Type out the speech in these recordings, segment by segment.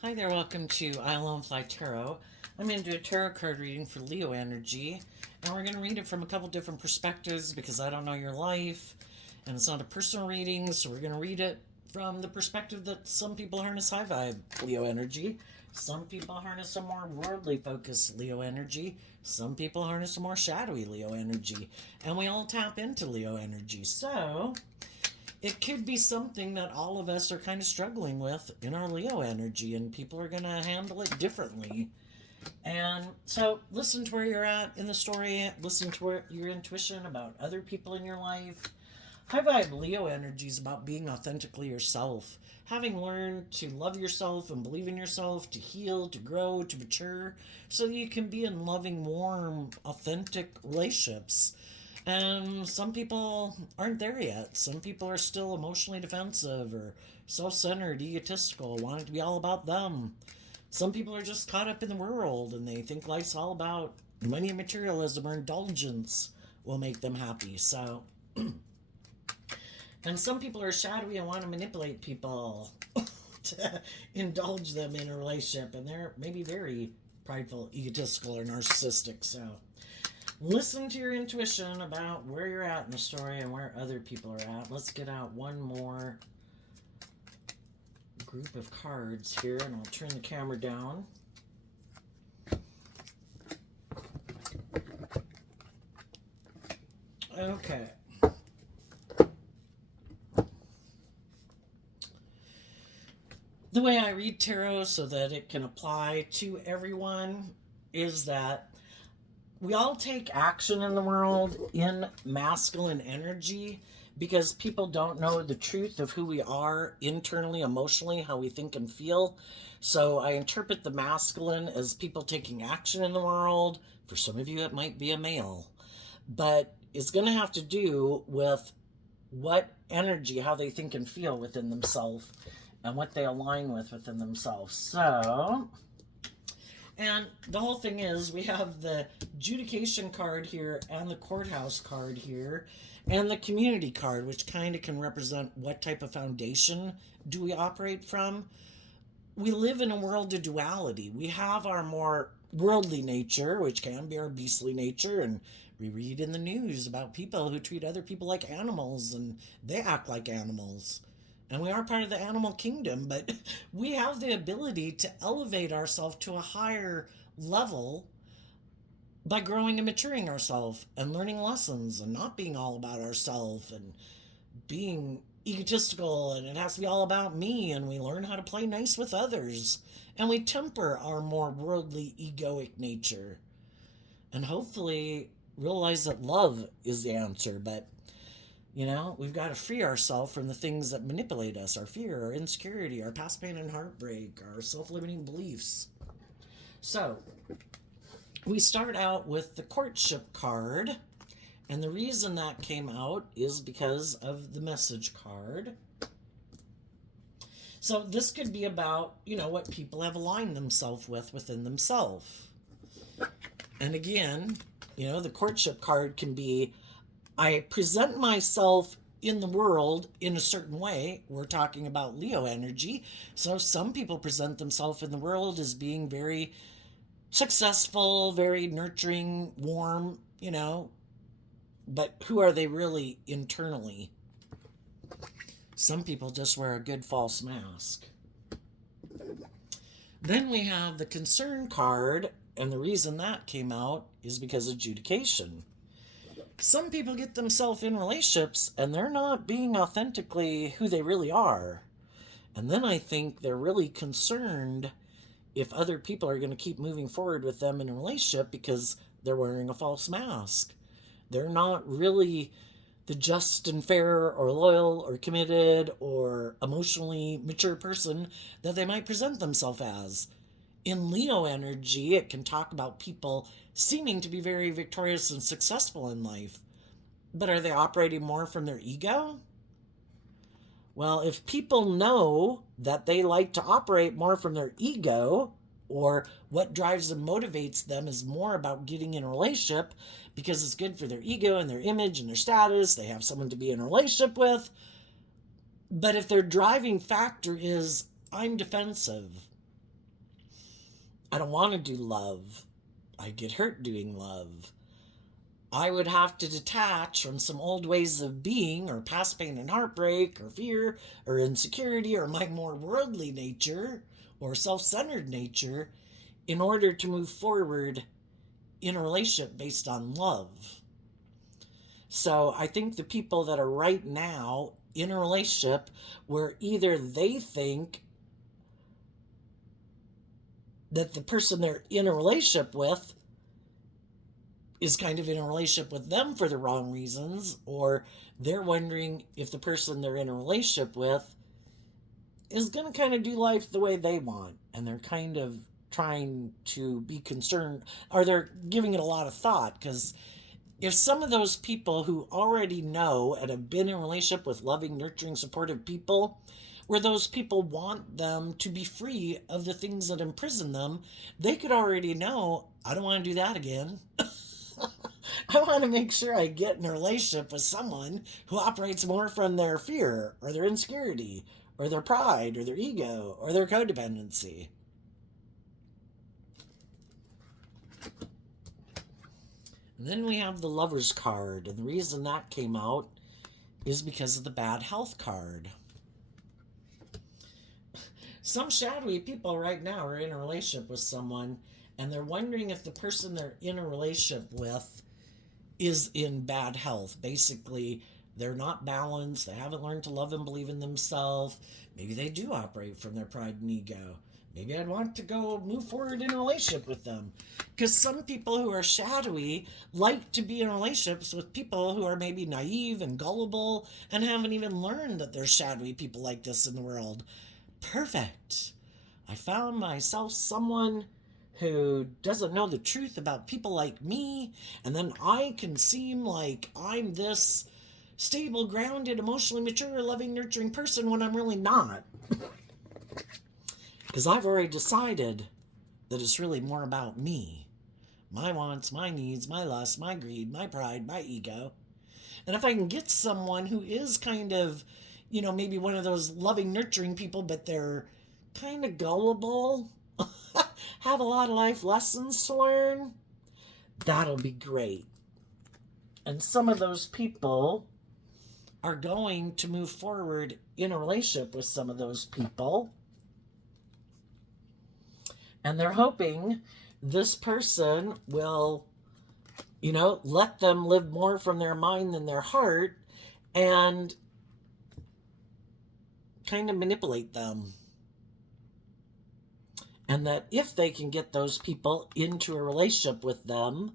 Hi there, welcome to I Alone Fly Tarot. I'm going to do a tarot card reading for Leo energy, and we're going to read it from a couple different perspectives because I don't know your life, and it's not a personal reading, so we're going to read it from the perspective that some people harness high vibe Leo energy, some people harness a more worldly focused Leo energy, some people harness a more shadowy Leo energy, and we all tap into Leo energy. So, it could be something that all of us are kind of struggling with in our Leo energy, and people are going to handle it differently. And so, listen to where you're at in the story, listen to your intuition about other people in your life. High vibe Leo energy is about being authentically yourself, having learned to love yourself and believe in yourself, to heal, to grow, to mature, so that you can be in loving, warm, authentic relationships. And some people aren't there yet. Some people are still emotionally defensive or self centered, egotistical, wanting to be all about them. Some people are just caught up in the world and they think life's all about money and materialism or indulgence will make them happy. So, and some people are shadowy and want to manipulate people to indulge them in a relationship, and they're maybe very prideful, egotistical, or narcissistic. So, listen to your intuition about where you're at in the story and where other people are at. Let's get out one more group of cards here, and I'll turn the camera down. Okay. The way I read tarot so that it can apply to everyone is that we all take action in the world in masculine energy because people don't know the truth of who we are internally, emotionally, how we think and feel. So I interpret the masculine as people taking action in the world. For some of you, it might be a male, but it's going to have to do with what energy, how they think and feel within themselves, and what they align with within themselves. So, and the whole thing is we have the adjudication card here and the courthouse card here and the community card, which kind of can represent what type of foundation do we operate from. We live in a world of duality. We have our more worldly nature, which can be our beastly nature, and we read in the news about people who treat other people like animals and they act like animals. And we are part of the animal kingdom, but we have the ability to elevate ourselves to a higher level by growing and maturing ourselves and learning lessons and not being all about ourselves and being egotistical, and it has to be all about me, and we learn how to play nice with others and we temper our more worldly egoic nature and hopefully realize that love is the answer. But we've got to free ourselves from the things that manipulate us, our fear, our insecurity, our past pain and heartbreak, our self-limiting beliefs. So we start out with the courtship card, and the reason that came out is because of the message card. So this could be about, what people have aligned themselves with within themselves. And again, the courtship card can be, I present myself in the world in a certain way. We're talking about Leo energy. So some people present themselves in the world as being very successful, very nurturing, warm, but who are they really internally? Some people just wear a good false mask. Then we have the concern card, and the reason that came out is because of adjudication. Some people get themselves in relationships and they're not being authentically who they really are. And then I think they're really concerned if other people are going to keep moving forward with them in a relationship because they're wearing a false mask. They're not really the just and fair or loyal or committed or emotionally mature person that they might present themselves as. In Leo energy, it can talk about people seeming to be very victorious and successful in life. But are they operating more from their ego? Well, if people know that they like to operate more from their ego, or what drives and motivates them is more about getting in a relationship because it's good for their ego and their image and their status, they have someone to be in a relationship with. But if their driving factor is, I'm defensive, I don't want to do love. I get hurt doing love. I would have to detach from some old ways of being, or past pain and heartbreak, or fear, or insecurity, or my more worldly nature, or self centered nature, in order to move forward in a relationship based on love. So I think the people that are right now in a relationship where either they think that the person they're in a relationship with is kind of in a relationship with them for the wrong reasons, or they're wondering if the person they're in a relationship with is going to kind of do life the way they want, and they're kind of trying to be concerned, or they're giving it a lot of thought. Because if some of those people who already know and have been in a relationship with loving, nurturing, supportive people, where those people want them to be free of the things that imprison them, they could already know, I don't want to do that again. I want to make sure I get in a relationship with someone who operates more from their fear, or their insecurity, or their pride, or their ego, or their codependency. And then we have the Lover's card, and the reason that came out is because of the bad health card. Some shadowy people right now are in a relationship with someone, and they're wondering if the person they're in a relationship with is in bad health. Basically, they're not balanced. They haven't learned to love and believe in themselves. Maybe they do operate from their pride and ego. Maybe I'd want to go move forward in a relationship with them. Because some people who are shadowy like to be in relationships with people who are maybe naive and gullible and haven't even learned that there's shadowy people like this in the world. Perfect. I found myself someone who doesn't know the truth about people like me, and then I can seem like I'm this stable, grounded, emotionally mature, loving, nurturing person when I'm really not. Because I've already decided that it's really more about me. My wants, my needs, my lust, my greed, my pride, my ego. And if I can get someone who is kind of, maybe one of those loving, nurturing people, but they're kind of gullible, have a lot of life lessons to learn, that'll be great. And some of those people are going to move forward in a relationship with some of those people. And they're hoping this person will, let them live more from their mind than their heart, and kind of manipulate them. And that if they can get those people into a relationship with them,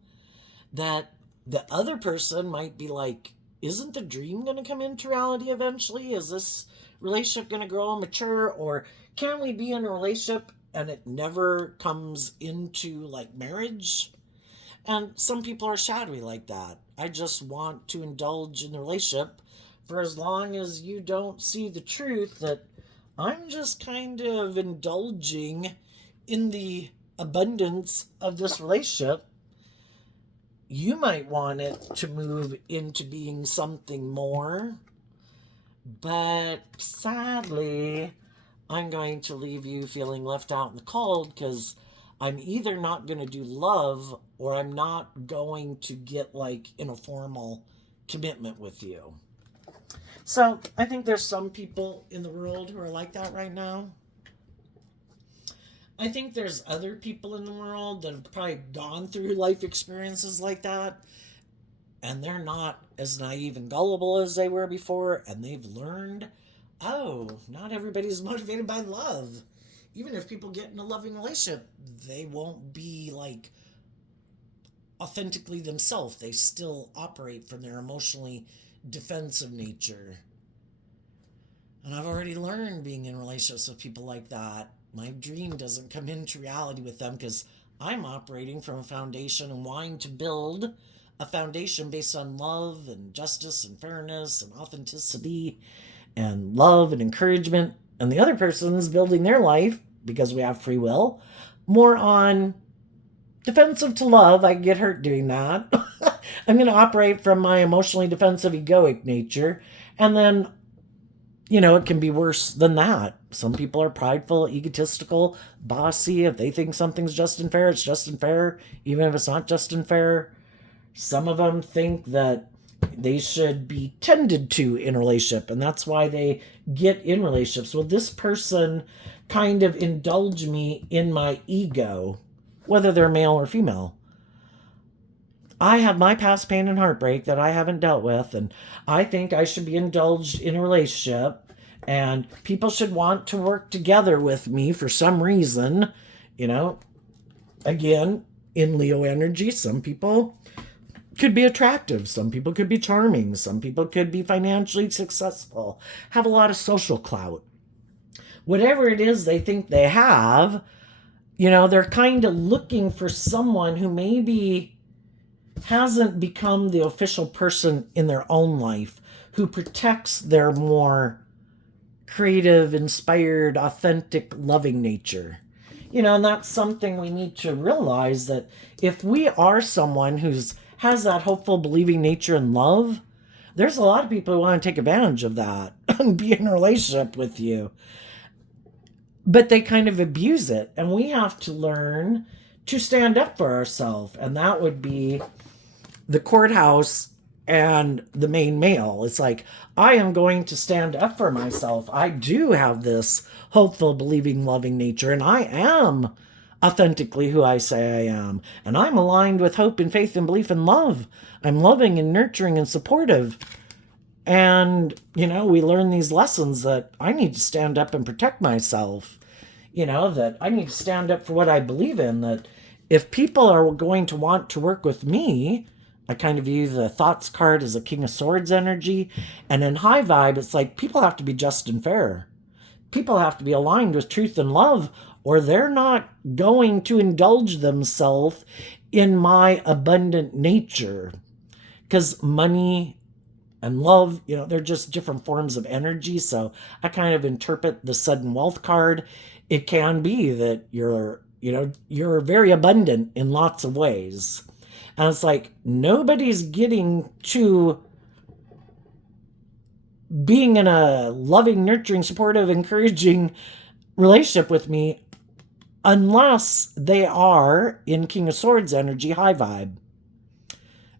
that the other person might be like, isn't the dream going to come into reality eventually? Is this relationship going to grow and mature? Or can we be in a relationship and it never comes into like marriage? And some people are shadowy like that. I just want to indulge in the relationship for as long as you don't see the truth that I'm just kind of indulging in the abundance of this relationship. You might want it to move into being something more, but sadly, I'm going to leave you feeling left out in the cold, because I'm either not going to do love, or I'm not going to get like in a formal commitment with you. So I think there's some people in the world who are like that right now. I think there's other people in the world that have probably gone through life experiences like that, and they're not as naive and gullible as they were before, and they've learned, not everybody's motivated by love. Even if people get in a loving relationship, they won't be like authentically themselves. They still operate from their emotionally defensive nature. And I've already learned being in relationships with people like that. My dream doesn't come into reality with them, because I'm operating from a foundation and wanting to build a foundation based on love and justice and fairness and authenticity and love and encouragement. And the other person's building their life, because we have free will, more on defensive to love. I get hurt doing that. I'm going to operate from my emotionally defensive egoic nature. And then it can be worse than that. Some people are prideful, egotistical, bossy. If they think something's just and fair, it's just and fair, even if it's not just and fair. Some of them think that they should be tended to in a relationship, and that's why they get in relationships. Well, this person kind of indulge me in my ego, whether they're male or female. I have my past pain and heartbreak that I haven't dealt with, and I think I should be indulged in a relationship, and people should want to work together with me for some reason. Again, in Leo energy, some people could be attractive, some people could be charming, some people could be financially successful, have a lot of social clout. Whatever it is they think they have, they're kind of looking for someone who maybe hasn't become the official person in their own life, who protects their more creative, inspired, authentic, loving nature. And that's something we need to realize, that if we are someone who's has that hopeful, believing nature and love, there's a lot of people who want to take advantage of that and be in a relationship with you. But they kind of abuse it, and we have to learn to stand up for ourselves, and that would be the courthouse and the main male. It's like, I am going to stand up for myself. I do have this hopeful, believing, loving nature, and I am authentically who I say I am. And I'm aligned with hope and faith and belief and love. I'm loving and nurturing and supportive. And, we learn these lessons that I need to stand up and protect myself. That I need to stand up for what I believe in. That if people are going to want to work with me, I kind of view the thoughts card as a King of Swords energy. And in high vibe, it's like people have to be just and fair. People have to be aligned with truth and love, or they're not going to indulge themselves in my abundant nature. Because money and love, they're just different forms of energy. So I kind of interpret the sudden wealth card. It can be that you're very abundant in lots of ways. And it's like, nobody's getting to being in a loving, nurturing, supportive, encouraging relationship with me unless they are in King of Swords energy, high vibe,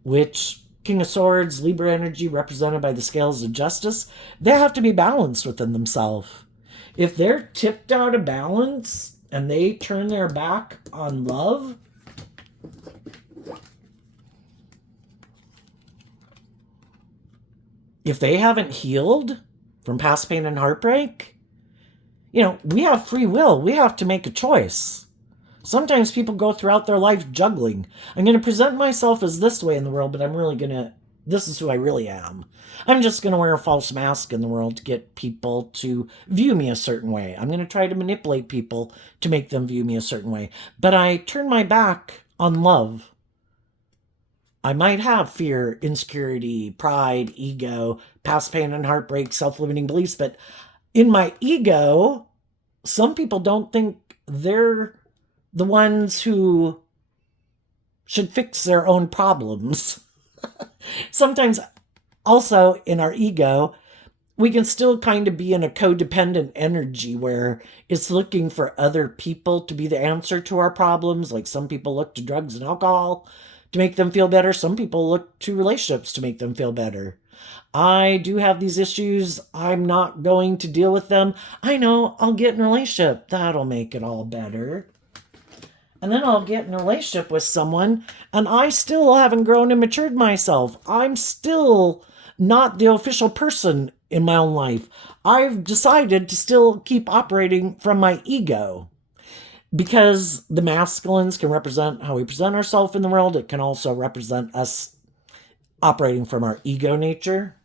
which King of Swords, Libra energy, represented by the scales of justice, they have to be balanced within themselves. If they're tipped out of balance and they turn their back on love, if they haven't healed from past pain and heartbreak, we have free will. We have to make a choice. Sometimes people go throughout their life juggling. I'm going to present myself as this way in the world, but this is who I really am. I'm just going to wear a false mask in the world to get people to view me a certain way. I'm going to try to manipulate people to make them view me a certain way. But I turn my back on love. I might have fear, insecurity, pride, ego, past pain and heartbreak, self-limiting beliefs, but in my ego, some people don't think they're the ones who should fix their own problems. Sometimes also in our ego, we can still kind of be in a codependent energy where it's looking for other people to be the answer to our problems. Like some people look to drugs and alcohol to make them feel better. Some people look to relationships to make them feel better. I do have these issues. I'm not going to deal with them. I know, I'll get in a relationship. That'll make it all better. And then I'll get in a relationship with someone, and I still haven't grown and matured myself. I'm still not the official person in my own life. I've decided to still keep operating from my ego. Because the masculines can represent how we present ourselves in the world. It can also represent us operating from our ego nature.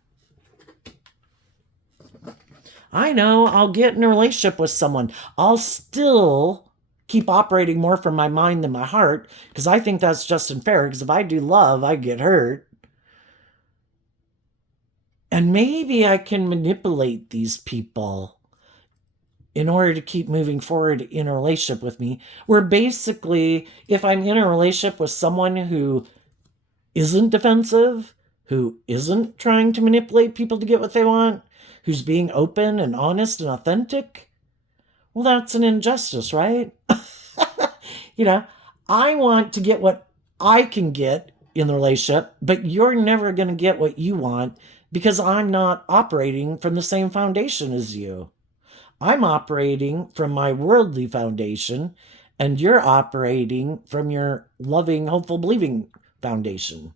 I know, I'll get in a relationship with someone. I'll still keep operating more from my mind than my heart, because I think that's just and fair, because if I do love, I get hurt. And maybe I can manipulate these people in order to keep moving forward in a relationship with me, where basically, if I'm in a relationship with someone who isn't defensive, who isn't trying to manipulate people to get what they want, who's being open and honest and authentic, well, that's an injustice, right? You know, I want to get what I can get in the relationship, but you're never going to get what you want because I'm not operating from the same foundation as you. I'm operating from my worldly foundation, and you're operating from your loving, hopeful, believing foundation.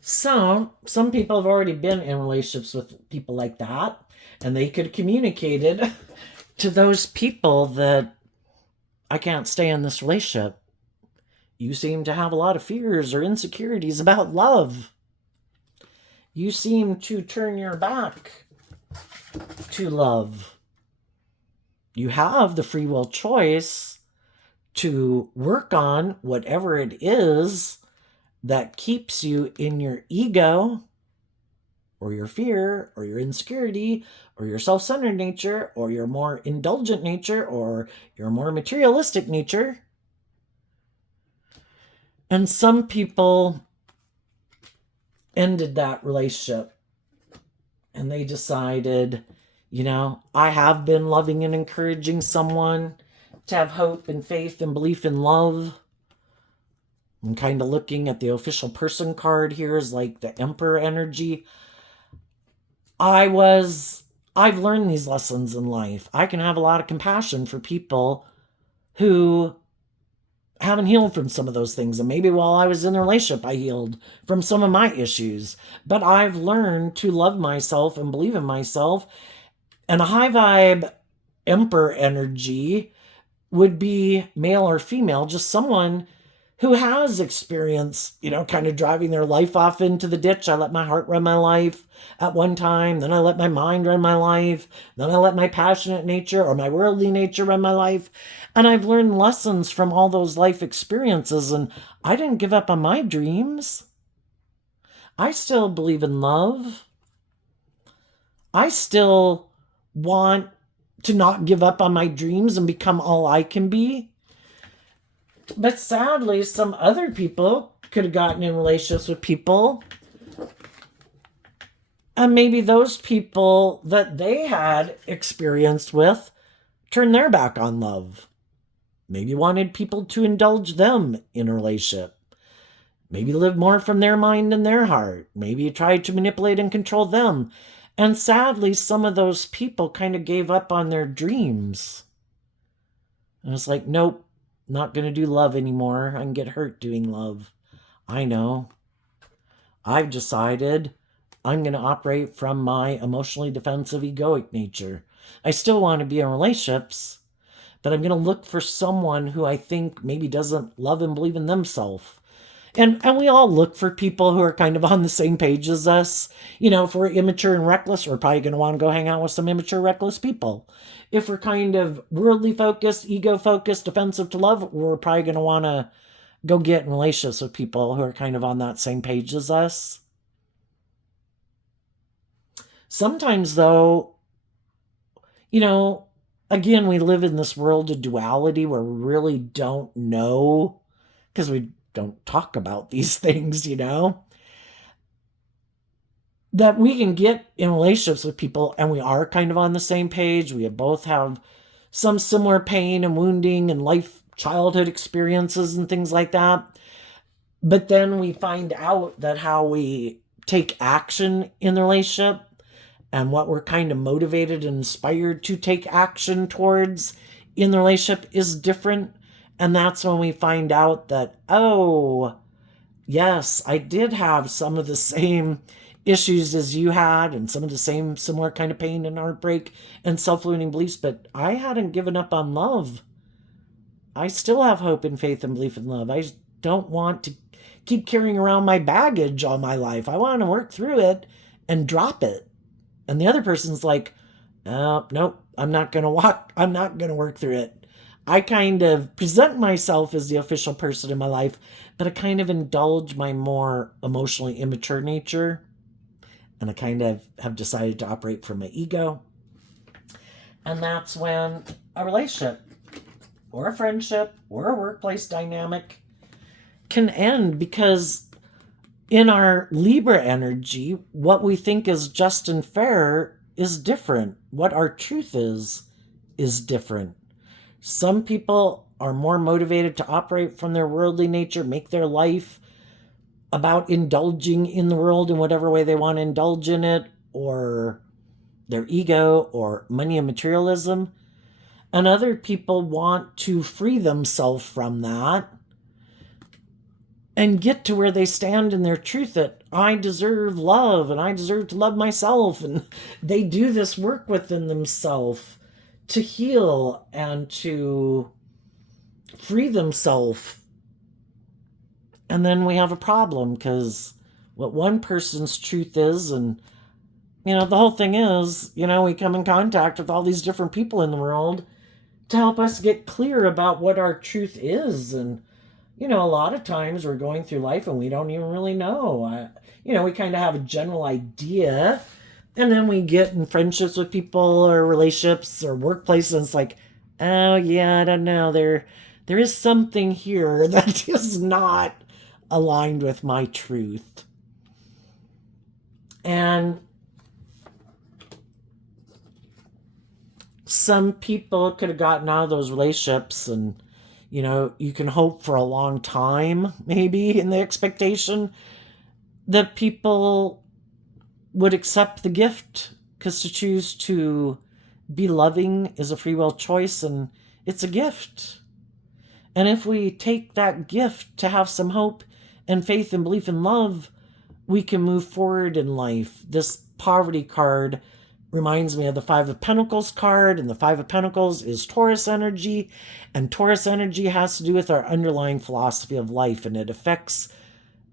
So, some people have already been in relationships with people like that, and they could have communicated to those people that I can't stay in this relationship. You seem to have a lot of fears or insecurities about love. You seem to turn your back to love. You have the free will choice to work on whatever it is that keeps you in your ego or your fear or your insecurity or your self-centered nature or your more indulgent nature or your more materialistic nature. And some people ended that relationship and they decided, I have been loving and encouraging someone to have hope and faith and belief in love. I'm kind of looking at the official person card here as like the Emperor energy. I've learned these lessons in life. I can have a lot of compassion for people who haven't healed from some of those things. And maybe while I was in the relationship, I healed from some of my issues. But I've learned to love myself and believe in myself. And a high vibe Emperor energy would be male or female, just someone who has experience, kind of driving their life off into the ditch. I let my heart run my life at one time, then I let my mind run my life, then I let my passionate nature or my worldly nature run my life. And I've learned lessons from all those life experiences, and I didn't give up on my dreams. I still believe in love. I still want to not give up on my dreams and become all I can be. But sadly, some other people could have gotten in relationships with people, and maybe those people that they had experience with turned their back on love. Maybe wanted people to indulge them in a relationship. Maybe live more from their mind and their heart. Maybe tried to manipulate and control them. And sadly, some of those people kind of gave up on their dreams. And it's like, nope, not going to do love anymore. I can get hurt doing love. I know. I've decided I'm going to operate from my emotionally defensive, egoic nature. I still want to be in relationships, but I'm going to look for someone who I think maybe doesn't love and believe in themselves. And we all look for people who are kind of on the same page as us. If we're immature and reckless, we're probably going to want to go hang out with some immature, reckless people. If we're kind of worldly focused, ego focused, defensive to love, we're probably going to want to go get in relationships with people who are kind of on that same page as us. Sometimes, though, again, we live in this world of duality where we really don't know because we don't talk about these things, that we can get in relationships with people and we are kind of on the same page. We both have some similar pain and wounding and childhood experiences and things like that. But then we find out that how we take action in the relationship and what we're kind of motivated and inspired to take action towards in the relationship is different. And that's when we find out that, oh, yes, I did have some of the same issues as you had and some of the same similar kind of pain and heartbreak and self-limiting beliefs, but I hadn't given up on love. I still have hope and faith and belief in love. I don't want to keep carrying around my baggage all my life. I want to work through it and drop it. And the other person's like, oh, nope, I'm not going to work through it. I kind of present myself as the official person in my life, but I kind of indulge my more emotionally immature nature. And I kind of have decided to operate from my ego. And that's when a relationship or a friendship or a workplace dynamic can end because in our Libra energy, what we think is just and fair is different. What our truth is different. Some people are more motivated to operate from their worldly nature, make their life about indulging in the world in whatever way they want to indulge in it, or their ego, or money and materialism. And other people want to free themselves from that and get to where they stand in their truth that I deserve love and I deserve to love myself. And they do this work within themselves to heal and to free themselves. And then we have a problem, because what one person's truth is, and the whole thing is, we come in contact with all these different people in the world to help us get clear about what our truth is. And a lot of times we're going through life and we don't even really know. We kind of have a general idea, and then we get in friendships with people or relationships or workplaces, and it's like, oh yeah, I don't know, there is something here that is not aligned with my truth. And some people could have gotten out of those relationships, and you can hope for a long time, maybe, in the expectation that people would accept the gift, because to choose to be loving is a free will choice, and it's a gift. And if we take that gift to have some hope and faith and belief in love, we can move forward in life. This poverty card reminds me of the Five of Pentacles card, and the Five of Pentacles is Taurus energy, and Taurus energy has to do with our underlying philosophy of life, and it affects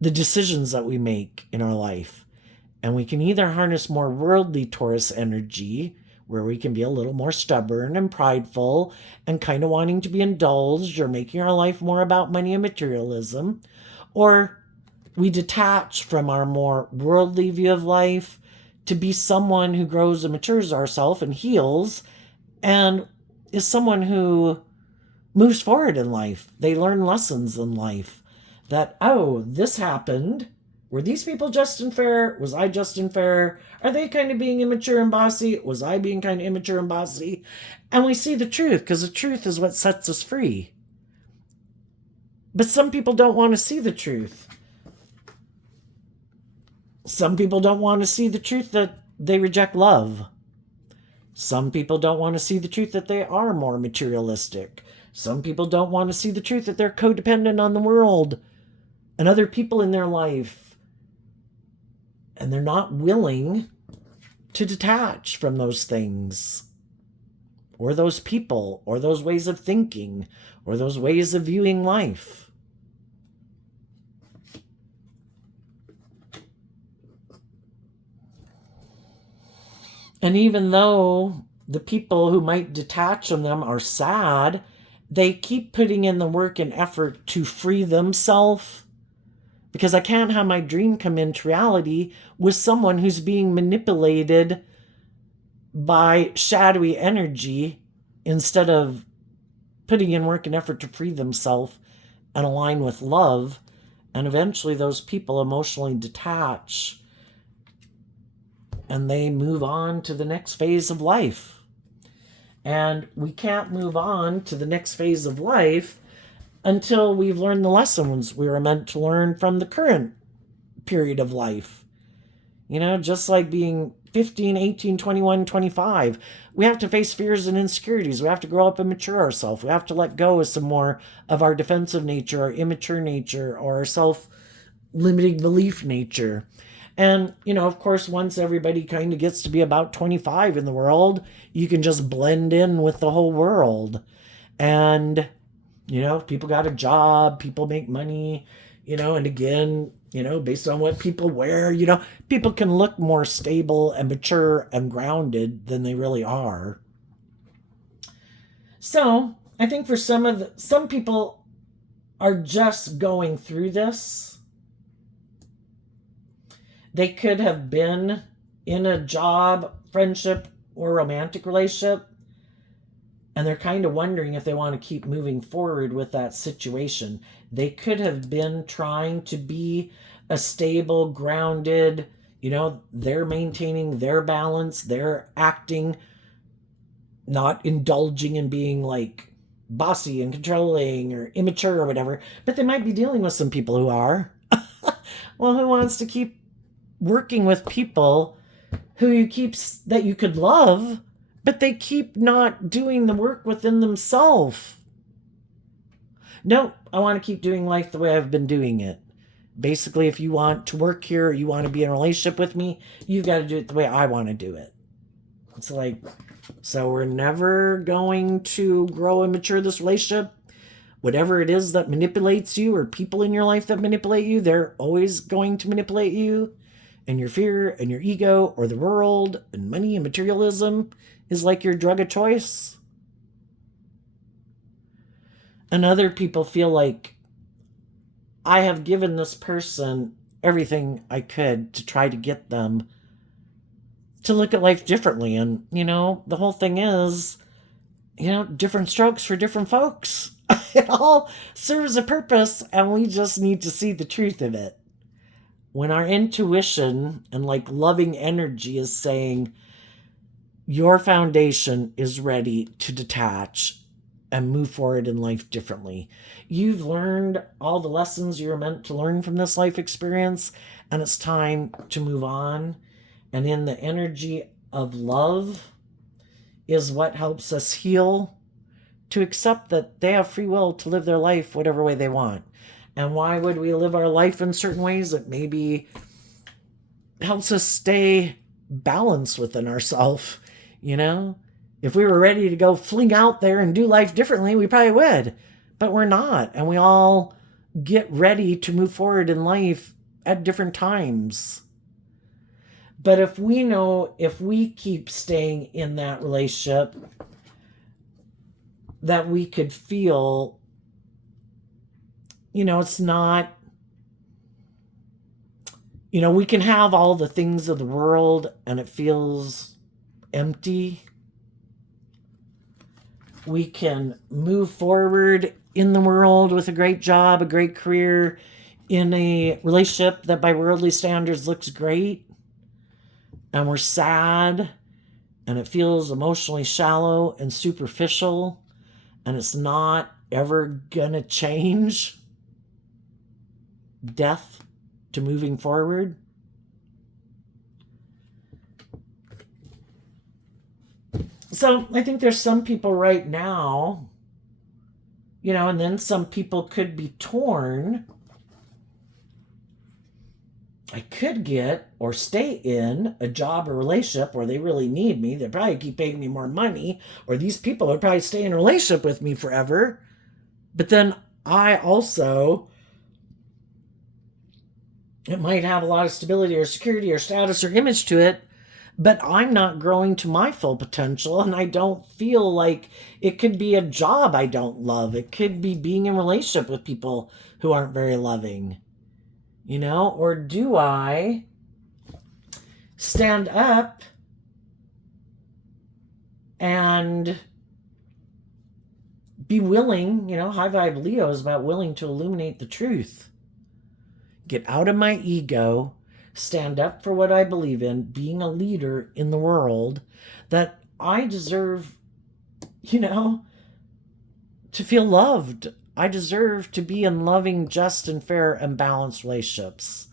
the decisions that we make in our life. And we can either harness more worldly Taurus energy, where we can be a little more stubborn and prideful and kind of wanting to be indulged or making our life more about money and materialism, or we detach from our more worldly view of life to be someone who grows and matures ourselves and heals, and is someone who moves forward in life. They learn lessons in life that, oh, this happened. Were these people just and fair? Was I just and fair? Are they kind of being immature and bossy? Was I being kind of immature and bossy? And we see the truth, because the truth is what sets us free. But some people don't want to see the truth. Some people don't want to see the truth that they reject love. Some people don't want to see the truth that they are more materialistic. Some people don't want to see the truth that they're codependent on the world and other people in their life. And they're not willing to detach from those things, or those people, or those ways of thinking, or those ways of viewing life. And even though the people who might detach from them are sad, they keep putting in the work and effort to free themselves. Because I can't have my dream come into reality with someone who's being manipulated by shadowy energy, instead of putting in work and effort to free themselves and align with love. And eventually those people emotionally detach, and they move on to the next phase of life. And we can't move on to the next phase of life until we've learned the lessons we were meant to learn from the current period of life. Just like being 15, 18, 21, 25, we have to face fears and insecurities. We have to grow up and mature ourselves. We have to let go of some more of our defensive nature, our immature nature, or our self-limiting belief nature. And, of course, once everybody kind of gets to be about 25 in the world, you can just blend in with the whole world. And people got a job, people make money, and again, based on what people wear, people can look more stable and mature and grounded than they really are. So I think for some people are just going through this. They could have been in a job, friendship, or romantic relationship, and they're kind of wondering if they want to keep moving forward with that situation. They could have been trying to be a stable, grounded, they're maintaining their balance, they're acting, not indulging in being like bossy and controlling or immature or whatever, but they might be dealing with some people who are. Well, who wants to keep working with people that you could love, but they keep not doing the work within themselves? No, I want to keep doing life the way I've been doing it. Basically, if you want to work here or you want to be in a relationship with me, you've got to do it the way I want to do it. It's like, so we're never going to grow and mature this relationship. Whatever it is that manipulates you, or people in your life that manipulate you, they're always going to manipulate you. And your fear and your ego, or the world and money and materialism is like your drug of choice. And other people feel like I have given this person everything I could to try to get them to look at life differently. And, the whole thing is, different strokes for different folks. It all serves a purpose, and we just need to see the truth of it. When our intuition and loving energy is saying your foundation is ready to detach and move forward in life differently. You've learned all the lessons you're meant to learn from this life experience, and it's time to move on. And in the energy of love is what helps us heal, to accept that they have free will to live their life whatever way they want. And why would we live our life in certain ways? That maybe helps us stay balanced within ourselves, If we were ready to go fling out there and do life differently, we probably would. But we're not. And we all get ready to move forward in life at different times. But if we keep staying in that relationship, that we could feel, it's not, we can have all the things of the world and it feels empty. We can move forward in the world with a great job, a great career, in a relationship that by worldly standards looks great, and we're sad, and it feels emotionally shallow and superficial, and it's not ever gonna change. Death to moving forward. So I think there's some people right now, and then some people could be torn. I could get or stay in a job or relationship where they really need me. They probably keep paying me more money, or these people would probably stay in a relationship with me forever. But then I also, it might have a lot of stability or security or status or image to it, but I'm not growing to my full potential, and I don't feel like it could be a job I don't love. It could be being in a relationship with people who aren't very loving, or do I stand up and be willing, high vibe Leo is about willing to illuminate the truth. Get out of my ego, stand up for what I believe in, being a leader in the world, that I deserve, to feel loved. I deserve to be in loving, just, and fair and balanced relationships,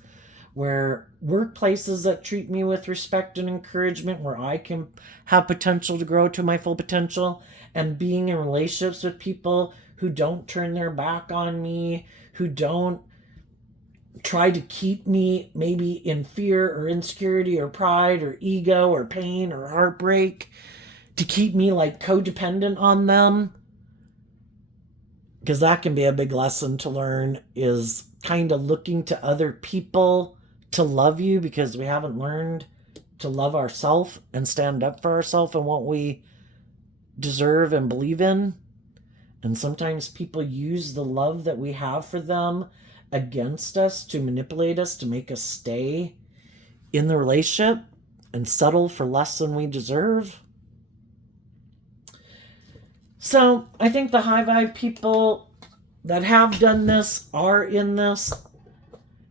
where workplaces that treat me with respect and encouragement, where I can have potential to grow to my full potential, and being in relationships with people who don't turn their back on me, who don't try to keep me maybe in fear or insecurity or pride or ego or pain or heartbreak, to keep me codependent on them. Because that can be a big lesson to learn, is kind of looking to other people to love you, because we haven't learned to love ourselves and stand up for ourselves and what we deserve and believe in. And sometimes people use the love that we have for them against us to manipulate us, to make us stay in the relationship and settle for less than we deserve. So I think the high vibe people that have done this, are in this,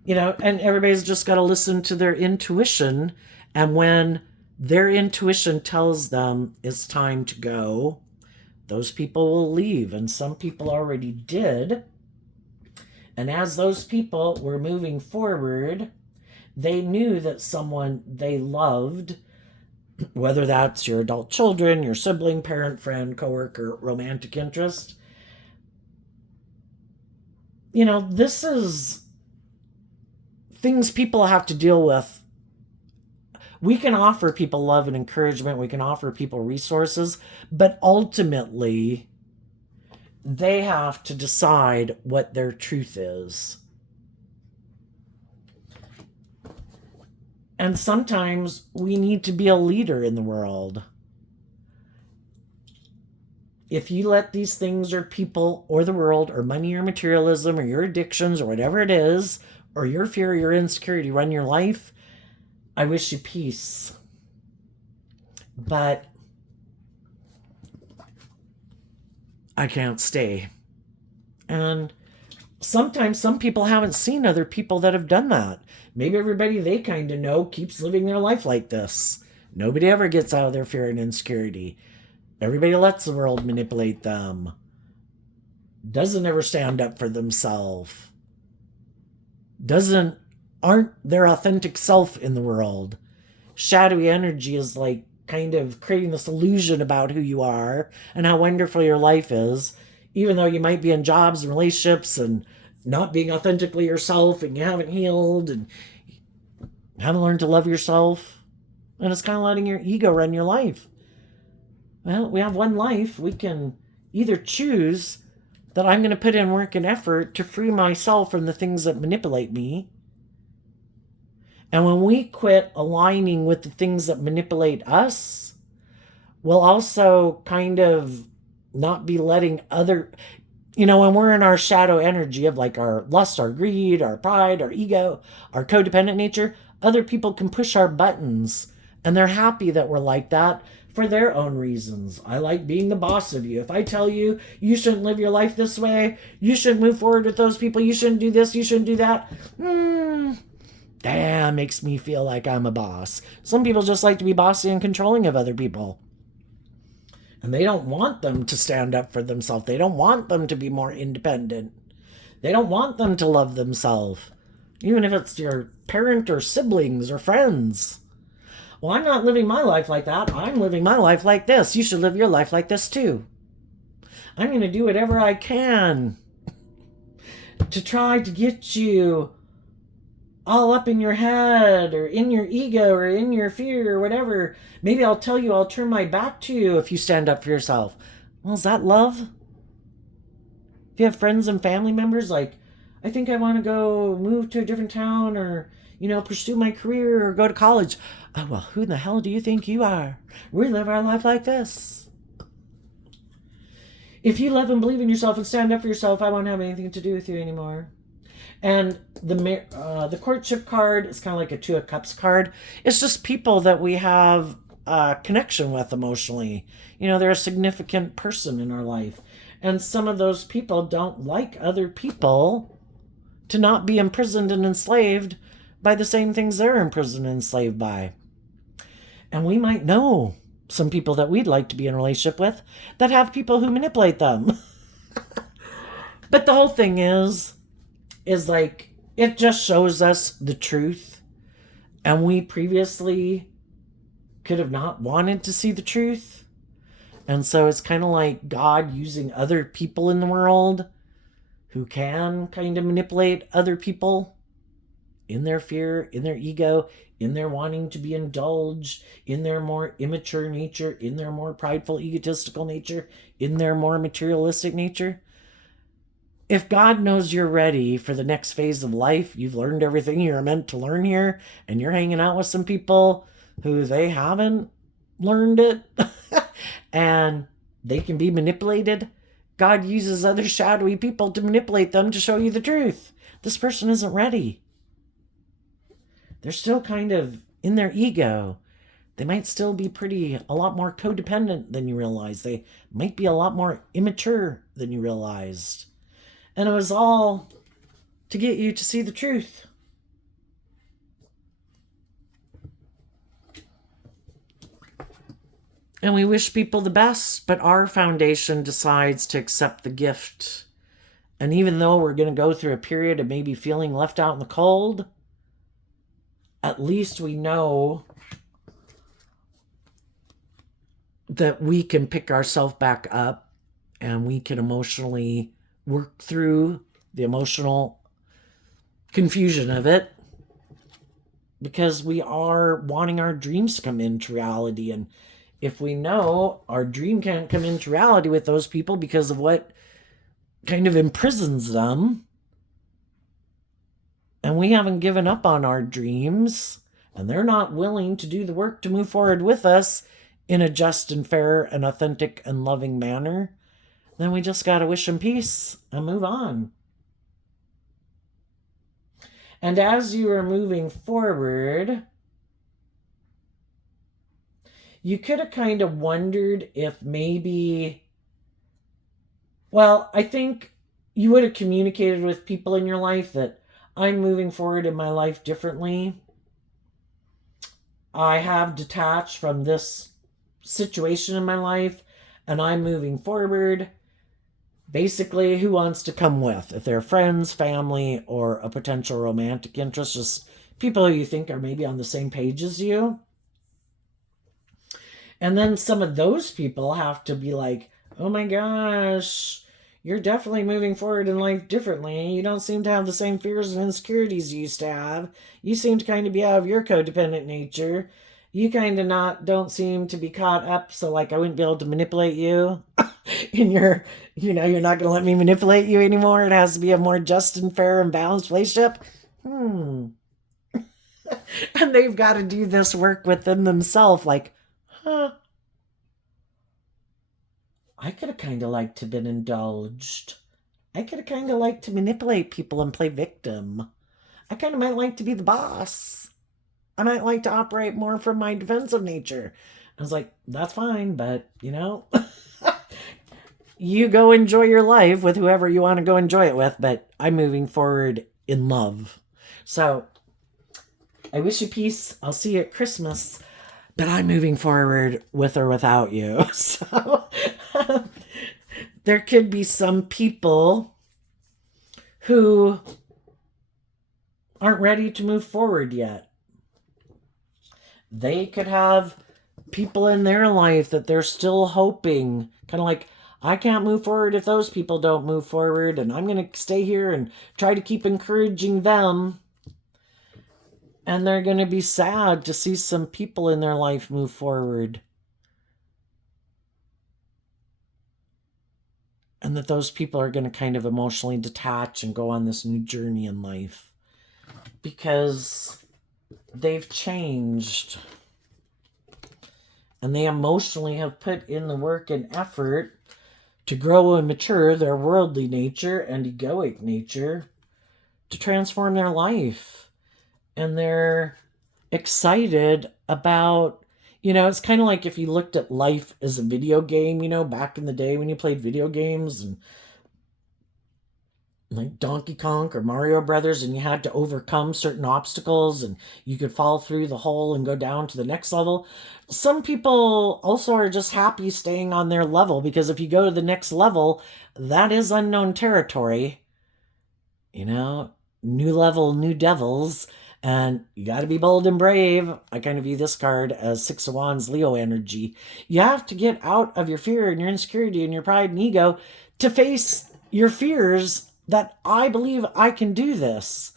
And everybody's just got to listen to their intuition. And when their intuition tells them it's time to go, those people will leave. And some people already did. And as those people were moving forward, they knew that someone they loved, whether that's your adult children, your sibling, parent, friend, coworker, romantic interest, this is things people have to deal with. We can offer people love and encouragement. We can offer people resources, but ultimately, they have to decide what their truth is. And sometimes we need to be a leader in the world. If you let these things or people or the world or money or materialism or your addictions or whatever it is, or your fear or your insecurity run your life, I wish you peace. But I can't stay. And sometimes some people haven't seen other people that have done that. Maybe everybody they kind of know keeps living their life like this. Nobody ever gets out of their fear and insecurity. Everybody lets the world manipulate them. Doesn't ever stand up for themselves. Aren't their authentic self in the world. Shadowy energy is like kind of creating this illusion about who you are and how wonderful your life is, even though you might be in jobs and relationships and not being authentically yourself, and you haven't healed and haven't learned to love yourself. And it's kind of letting your ego run your life. Well, we have one life. We can either choose that I'm going to put in work and effort to free myself from the things that manipulate me. And when we quit aligning with the things that manipulate us, we'll also kind of not be letting when we're in our shadow energy of like our lust, our greed, our pride, our ego, our codependent nature, other people can push our buttons, and they're happy that we're like that for their own reasons. I like being the boss of you. If I tell you, you shouldn't live your life this way, you shouldn't move forward with those people, you shouldn't do this, you shouldn't do that, that makes me feel like I'm a boss. Some people just like to be bossy and controlling of other people. And they don't want them to stand up for themselves. They don't want them to be more independent. They don't want them to love themselves. Even if it's your parent or siblings or friends. Well, I'm not living my life like that. I'm living my life like this. You should live your life like this too. I'm going to do whatever I can to try to get you all up in your head or in your ego or in your fear or whatever. Maybe I'll tell you I'll turn my back to you if you stand up for yourself. Well, is that love? If you have friends and family members like, I think I want to go move to a different town or, pursue my career or go to college. Oh, well, who the hell do you think you are? We live our life like this. If you love and believe in yourself and stand up for yourself, I won't have anything to do with you anymore. And the courtship card is kind of like a Two of Cups card. It's just people that we have a connection with emotionally. They're a significant person in our life. And some of those people don't like other people to not be imprisoned and enslaved by the same things they're imprisoned and enslaved by. And we might know some people that we'd like to be in a relationship with that have people who manipulate them. But the whole thing is like, it just shows us the truth. And we previously could have not wanted to see the truth. And so it's kind of like God using other people in the world who can kind of manipulate other people in their fear, in their ego, in their wanting to be indulged, in their more immature nature, in their more prideful, egotistical nature, in their more materialistic nature. If God knows you're ready for the next phase of life, you've learned everything you're meant to learn here, and you're hanging out with some people who they haven't learned it, and they can be manipulated, God uses other shadowy people to manipulate them to show you the truth. This person isn't ready. They're still kind of in their ego. They might still be a lot more codependent than you realize. They might be a lot more immature than you realized. And it was all to get you to see the truth. And we wish people the best, but our foundation decides to accept the gift. And even though we're going to go through a period of maybe feeling left out in the cold, at least we know that we can pick ourselves back up and we can emotionally work through the emotional confusion of it, because we are wanting our dreams to come into reality. And if we know our dream can't come into reality with those people because of what kind of imprisons them, and we haven't given up on our dreams, and they're not willing to do the work to move forward with us in a just and fair and authentic and loving manner, then we just got to wish them peace and move on. And as you are moving forward, you could have kind of wondered if maybe, well, I think you would have communicated with people in your life that I'm moving forward in my life differently. I have detached from this situation in my life and I'm moving forward. Basically, who wants to come with? If they're friends, family, or a potential romantic interest, just people who you think are maybe on the same page as you. And then some of those people have to be like, oh my gosh, you're definitely moving forward in life differently. You don't seem to have the same fears and insecurities you used to have. You seem to kind of be out of your codependent nature. You kind of don't seem to be caught up, so like I wouldn't be able to manipulate you in your, you're not going to let me manipulate you anymore. It has to be a more just and fair and balanced relationship. And they've got to do this work within themselves, like, huh, I could have kind of liked to have been indulged. I could have kind of liked to manipulate people and play victim. I kind of might like to be the boss. I might like to operate more from my defensive nature. I was like, that's fine, but, you go enjoy your life with whoever you want to go enjoy it with, but I'm moving forward in love. So, I wish you peace. I'll see you at Christmas, but I'm moving forward with or without you. So, there could be some people who aren't ready to move forward yet. They could have people in their life that they're still hoping, kind of like, I can't move forward if those people don't move forward, and I'm going to stay here and try to keep encouraging them. And they're going to be sad to see some people in their life move forward. And that those people are going to kind of emotionally detach and go on this new journey in life. Because they've changed. And they emotionally have put in the work and effort to grow and mature their worldly nature and egoic nature to transform their life. And they're excited about, it's kind of like if you looked at life as a video game, back in the day when you played video games and like Donkey Kong or Mario Brothers, and you had to overcome certain obstacles and you could fall through the hole and go down to the next level. Some people also are just happy staying on their level, because if you go to the next level, that is unknown territory. New level, new devils, and you got to be bold and brave. I kind of view this card as Six of Wands, Leo energy. You have to get out of your fear and your insecurity and your pride and ego to face your fears that I believe I can do this.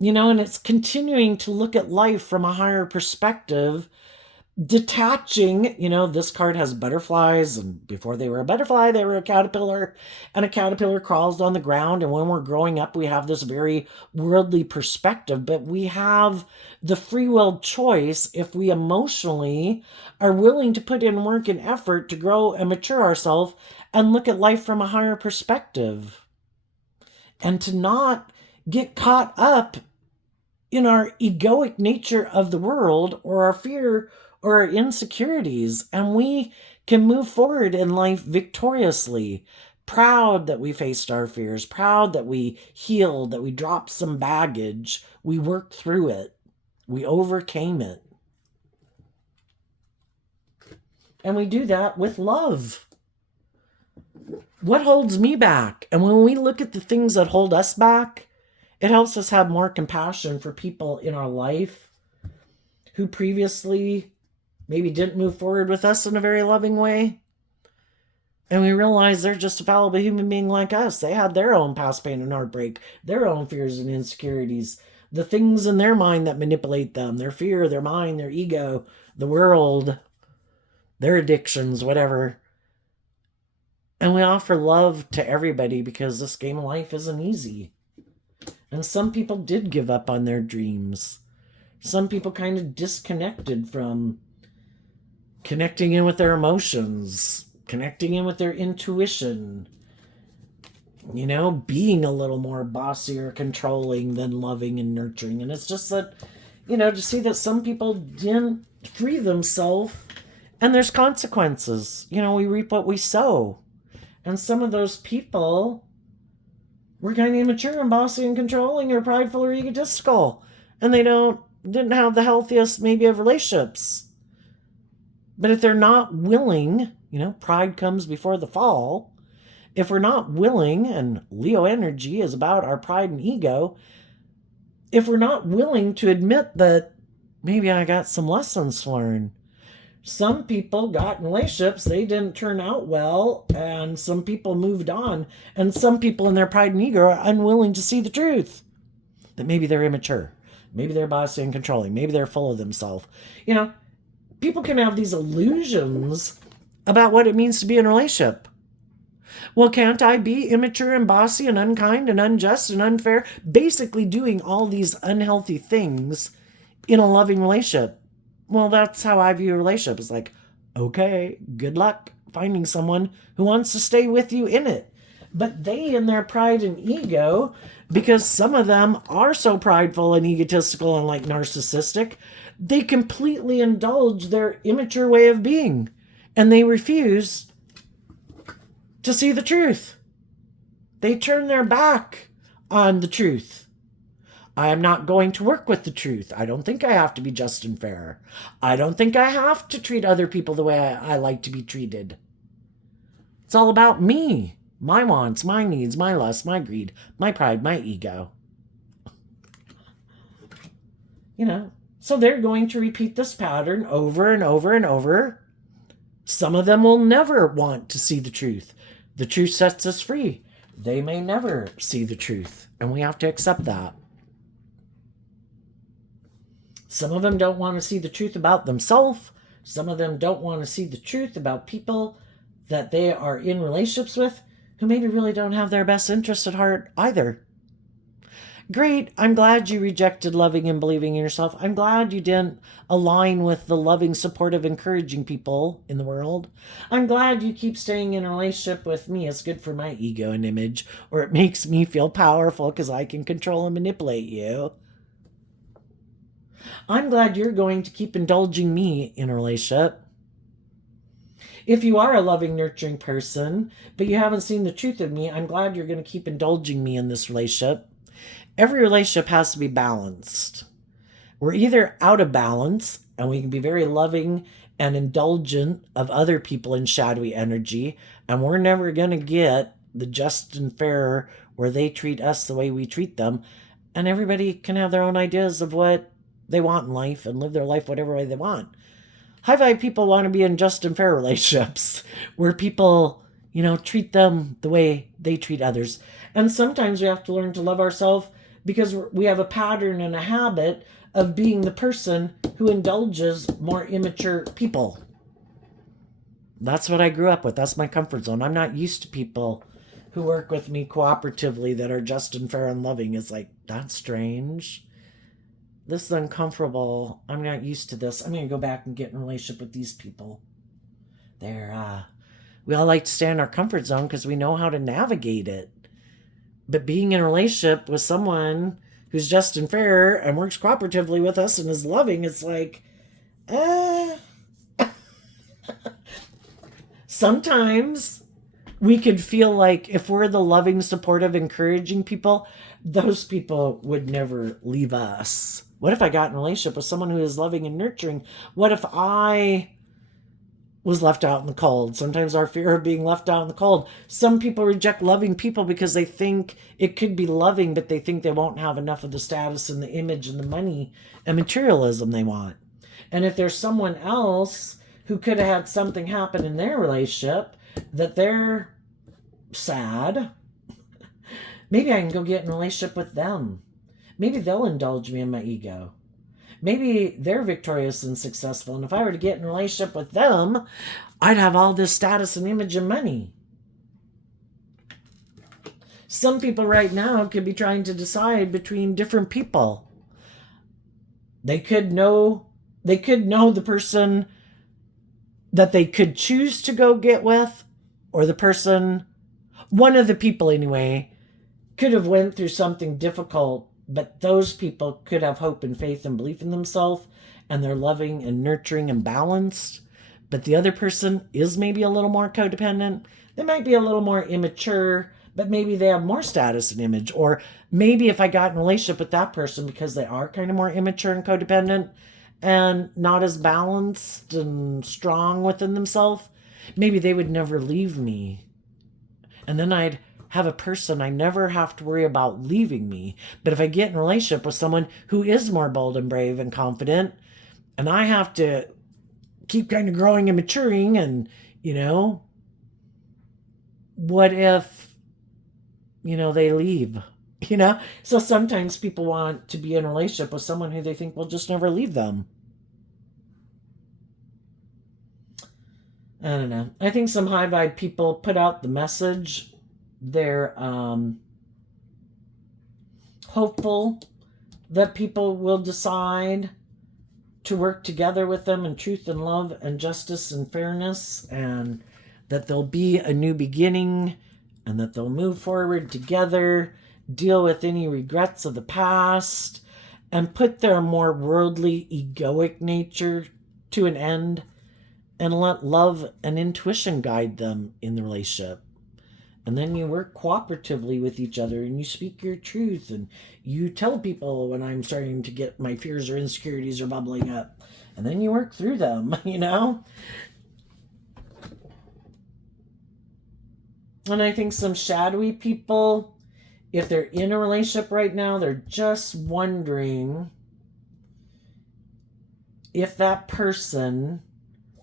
And it's continuing to look at life from a higher perspective, detaching. This card has butterflies, and before they were a butterfly, they were a caterpillar, and a caterpillar crawls on the ground. And when we're growing up, we have this very worldly perspective, but we have the free will choice if we emotionally are willing to put in work and effort to grow and mature ourselves and look at life from a higher perspective. And to not get caught up in our egoic nature of the world or our fear or our insecurities. And we can move forward in life victoriously, proud that we faced our fears, proud that we healed, that we dropped some baggage, we worked through it, we overcame it. And we do that with love. What holds me back? And when we look at the things that hold us back, it helps us have more compassion for people in our life who previously maybe didn't move forward with us in a very loving way. And we realize they're just a fallible human being like us. They had their own past pain and heartbreak, their own fears and insecurities, the things in their mind that manipulate them, their fear, their mind, their ego, the world, their addictions, whatever. And we offer love to everybody because this game of life isn't easy. And some people did give up on their dreams. Some people kind of disconnected from connecting in with their emotions, connecting in with their intuition, being a little more bossy or controlling than loving and nurturing. And it's just that, to see that some people didn't free themselves, and there's consequences. We reap what we sow. And some of those people were kind of immature and bossy and controlling or prideful or egotistical. And they didn't have the healthiest maybe of relationships. But if they're not willing, pride comes before the fall. If we're not willing, and Leo energy is about our pride and ego, if we're not willing to admit that maybe I got some lessons to learn. Some people got in relationships, they didn't turn out well, and some people moved on, and some people in their pride and ego are unwilling to see the truth. That maybe they're immature, maybe they're bossy and controlling, maybe they're full of themselves. People can have these illusions about what it means to be in a relationship. Well, can't I be immature and bossy and unkind and unjust and unfair, basically doing all these unhealthy things in a loving relationship? Well, that's how I view a relationship. It's like, okay, good luck finding someone who wants to stay with you in it. But they, in their pride and ego, because some of them are so prideful and egotistical and like narcissistic, they completely indulge their immature way of being. And they refuse to see the truth. They turn their back on the truth. I am not going to work with the truth. I don't think I have to be just and fair. I don't think I have to treat other people the way I like to be treated. It's all about me, my wants, my needs, my lust, my greed, my pride, my ego. So they're going to repeat this pattern over and over and over. Some of them will never want to see the truth. The truth sets us free. They may never see the truth, and we have to accept that. Some of them don't want to see the truth about themselves. Some of them don't want to see the truth about people that they are in relationships with who maybe really don't have their best interests at heart either. Great. I'm glad you rejected loving and believing in yourself. I'm glad you didn't align with the loving, supportive, encouraging people in the world. I'm glad you keep staying in a relationship with me. It's good for my ego and image, or it makes me feel powerful because I can control and manipulate you. I'm glad you're going to keep indulging me in a relationship. If you are a loving, nurturing person, but you haven't seen the truth of me, I'm glad you're going to keep indulging me in this relationship. Every relationship has to be balanced. We're either out of balance, and we can be very loving and indulgent of other people in shadowy energy, and we're never going to get the just and fair where they treat us the way we treat them, and everybody can have their own ideas of what they want in life and live their life whatever way they want. High vibe people want to be in just and fair relationships where people, treat them the way they treat others. And sometimes we have to learn to love ourselves because we have a pattern and a habit of being the person who indulges more immature people. That's what I grew up with. That's my comfort zone. I'm not used to people who work with me cooperatively that are just and fair and loving. It's like, that's strange. This is uncomfortable. I'm not used to this. I'm going to go back and get in a relationship with these people. We all like to stay in our comfort zone because we know how to navigate it. But being in a relationship with someone who's just and fair and works cooperatively with us and is loving, it's like, Sometimes we could feel like if we're the loving, supportive, encouraging people, those people would never leave us. What if I got in a relationship with someone who is loving and nurturing? What if I was left out in the cold. Sometimes our fear of being left out in the cold. Some people reject loving people because they think it could be loving, but they think they won't have enough of the status and the image and the money and materialism they want. And if there's someone else who could have had something happen in their relationship that they're sad, maybe I can go get in a relationship with them. Maybe they'll indulge me in my ego. Maybe they're victorious and successful. And if I were to get in a relationship with them, I'd have all this status and image and money. Some people right now could be trying to decide between different people. They could know the person that they could choose to go get with, or the person, one of the people anyway, could have went through something difficult, but those people could have hope and faith and belief in themselves, and they're loving and nurturing and balanced. But the other person is maybe a little more codependent. They might be a little more immature, but maybe they have more status and image. Or maybe if I got in a relationship with that person because they are kind of more immature and codependent and not as balanced and strong within themselves, maybe they would never leave me. And then I'd have a person I never have to worry about leaving me. But if I get in a relationship with someone who is more bold and brave and confident, and I have to keep kind of growing and maturing, and, what if, they leave? So sometimes people want to be in a relationship with someone who they think will just never leave them. I don't know. I think some high vibe people put out the message. They're hopeful that people will decide to work together with them in truth and love and justice and fairness, and that there'll be a new beginning, and that they'll move forward together, deal with any regrets of the past, and put their more worldly, egoic nature to an end, and let love and intuition guide them in the relationship. And then you work cooperatively with each other, and you speak your truth, and you tell people when I'm starting to get my fears or insecurities are bubbling up, and then you work through them, And I think some shadowy people, if they're in a relationship right now, they're just wondering if that person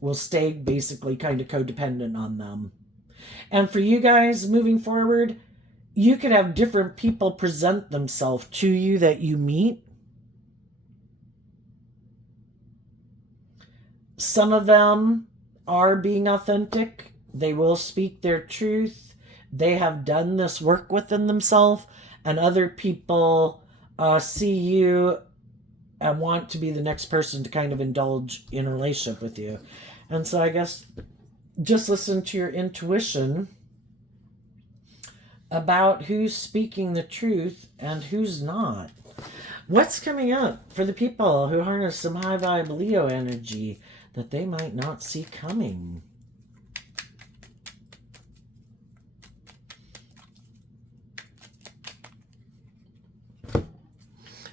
will stay basically kind of codependent on them. And for you guys moving forward, you could have different people present themselves to you that you meet. Some of them are being authentic. They will speak their truth. They have done this work within themselves. And other people see you and want to be the next person to kind of indulge in a relationship with you. And so I guess just listen to your intuition about who's speaking the truth and who's not. What's coming up for the people who harness some high vibe Leo energy that they might not see coming?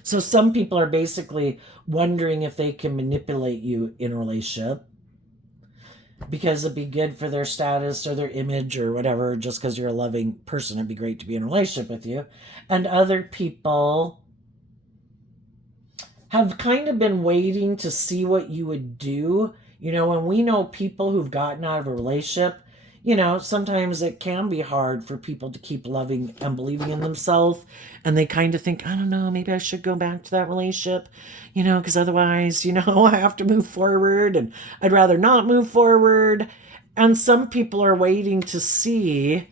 So some people are basically wondering if they can manipulate you in a relationship because it'd be good for their status or their image or whatever, just because you're a loving person, it'd be great to be in a relationship with you. And other people have kind of been waiting to see what you would do. When we know people who've gotten out of a relationship, sometimes it can be hard for people to keep loving and believing in themselves. And they kind of think, I don't know, maybe I should go back to that relationship, because otherwise, I have to move forward and I'd rather not move forward. And some people are waiting to see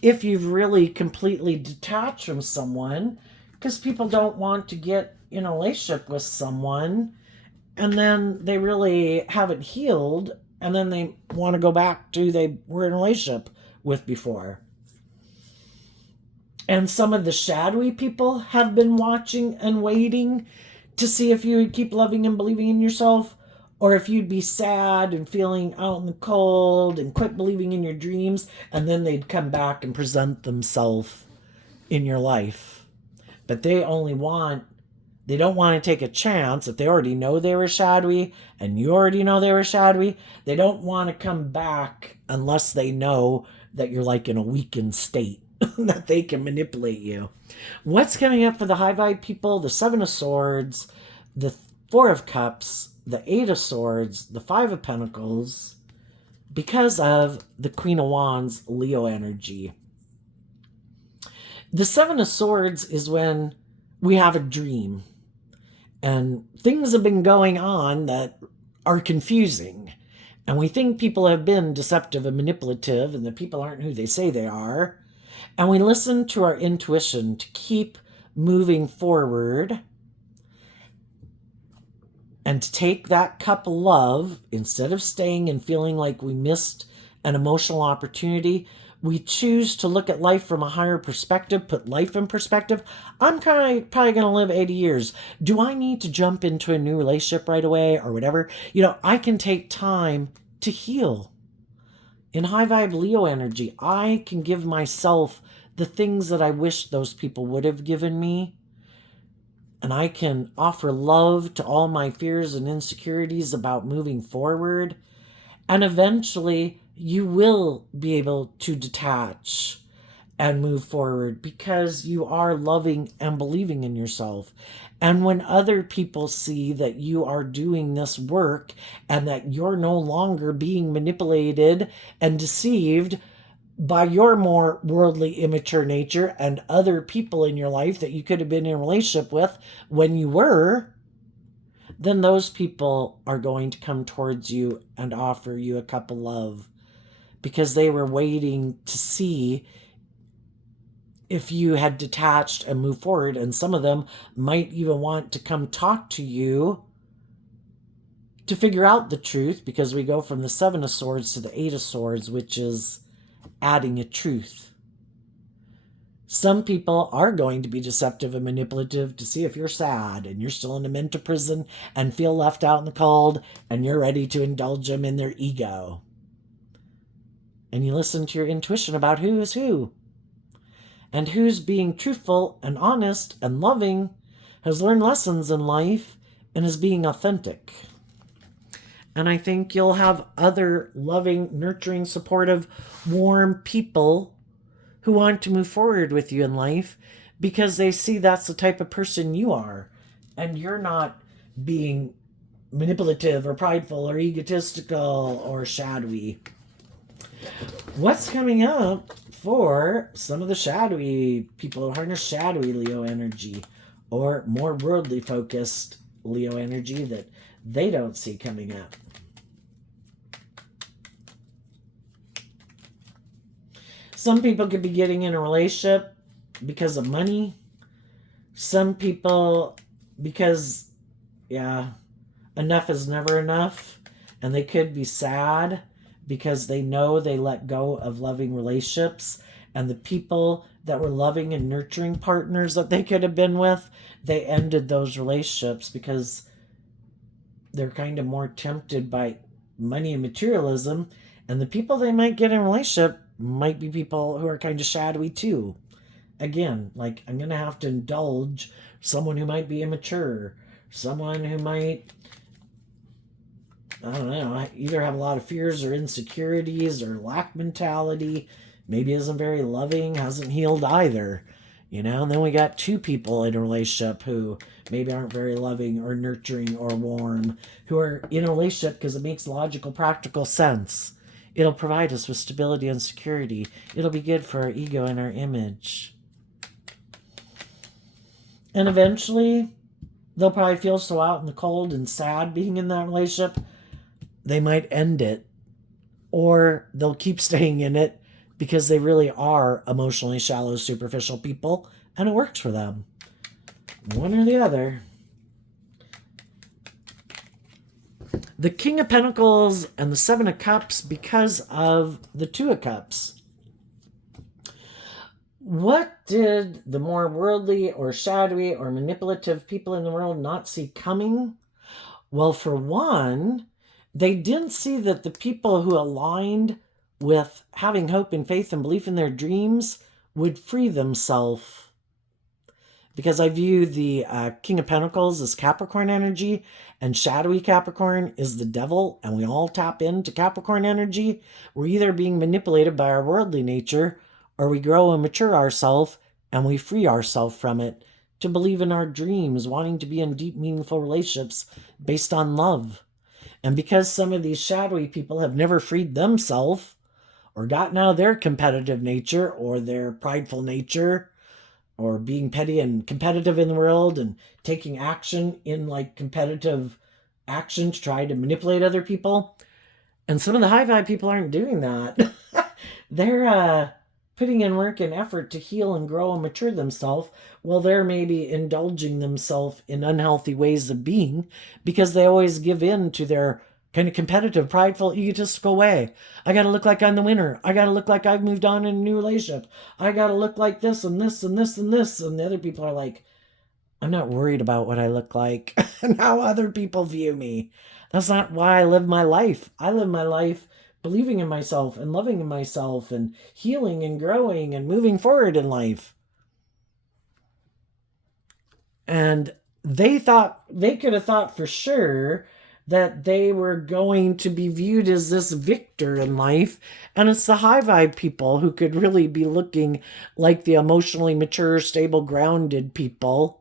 if you've really completely detached from someone, because people don't want to get in a relationship with someone and then they really haven't healed, and then they want to go back to they were in a relationship with before. And some of the shadowy people have been watching and waiting to see if you would keep loving and believing in yourself, or if you'd be sad and feeling out in the cold and quit believing in your dreams, and then they'd come back and present themselves in your life. But they only want They don't want to take a chance if they already know they were shadowy and you already know they were shadowy. They don't want to come back unless they know that you're like in a weakened state, that they can manipulate you. What's coming up for the high vibe people? The Seven of Swords, the Four of Cups, the Eight of Swords, the Five of Pentacles, because of the Queen of Wands, Leo energy. The Seven of Swords is when we have a dream and things have been going on that are confusing. And we think people have been deceptive and manipulative and that people aren't who they say they are. And we listen to our intuition to keep moving forward and to take that cup of love, instead of staying and feeling like we missed an emotional opportunity, we choose to look at life from a higher perspective, put life in perspective. I'm probably going to live 80 years. Do I need to jump into a new relationship right away or whatever? I can take time to heal. In high vibe Leo energy, I can give myself the things that I wish those people would have given me. And I can offer love to all my fears and insecurities about moving forward. And eventually you will be able to detach and move forward because you are loving and believing in yourself. And when other people see that you are doing this work and that you're no longer being manipulated and deceived by your more worldly, immature nature and other people in your life that you could have been in a relationship with when you were, then those people are going to come towards you and offer you a cup of love because they were waiting to see if you had detached and moved forward. And some of them might even want to come talk to you to figure out the truth, because we go from the Seven of Swords to the Eight of Swords, which is adding a truth. Some people are going to be deceptive and manipulative to see if you're sad and you're still in a mental prison and feel left out in the cold and you're ready to indulge them in their ego. And you listen to your intuition about who is who. And who's being truthful and honest and loving, has learned lessons in life, and is being authentic. And I think you'll have other loving, nurturing, supportive, warm people who want to move forward with you in life because they see that's the type of person you are. And you're not being manipulative or prideful or egotistical or shadowy. What's coming up for some of the shadowy people who harness shadowy Leo energy or more worldly focused Leo energy that they don't see coming up? Some people could be getting in a relationship because of money. Some people because, enough is never enough. And they could be sad because they know they let go of loving relationships. And the people that were loving and nurturing partners that they could have been with, they ended those relationships because they're kind of more tempted by money and materialism. And the people they might get in a relationship might be people who are kind of shadowy too. Again, like, I'm going to have to indulge someone who might be immature, someone who might, I don't know, either have a lot of fears or insecurities or lack mentality, maybe isn't very loving, hasn't healed either. And then we got two people in a relationship who maybe aren't very loving or nurturing or warm, who are in a relationship because it makes logical, practical sense. It'll provide us with stability and security. It'll be good for our ego and our image. And eventually, they'll probably feel so out in the cold and sad being in that relationship, they might end it. Or they'll keep staying in it because they really are emotionally shallow, superficial people, and it works for them. One or the other. The King of Pentacles and the Seven of Cups because of the Two of Cups. What did the more worldly or shadowy or manipulative people in the world not see coming? Well, for one, they didn't see that the people who aligned with having hope and faith and belief in their dreams would free themselves. because I view the King of Pentacles as Capricorn energy, and shadowy Capricorn is the devil, and we all tap into Capricorn energy. We're either being manipulated by our worldly nature, or we grow and mature ourselves, and we free ourselves from it to believe in our dreams, wanting to be in deep, meaningful relationships based on love. And because some of these shadowy people have never freed themselves, or gotten out of their competitive nature, or their prideful nature, or being petty and competitive in the world and taking action in like competitive action to try to manipulate other people. And some of the high vibe people aren't doing that. They're putting in work and effort to heal and grow and mature themselves, while they're maybe indulging themselves in unhealthy ways of being because they always give in to their kind of competitive, prideful, egotistical way. I got to look like I'm the winner. I got to look like I've moved on in a new relationship. I got to look like this and this and this and this. And the other people are like, I'm not worried about what I look like and how other people view me. That's not why I live my life. I live my life believing in myself and loving in myself and healing and growing and moving forward in life. And they could have thought for sure that they were going to be viewed as this victor in life. And it's the high vibe people who could really be looking like the emotionally mature, stable, grounded people,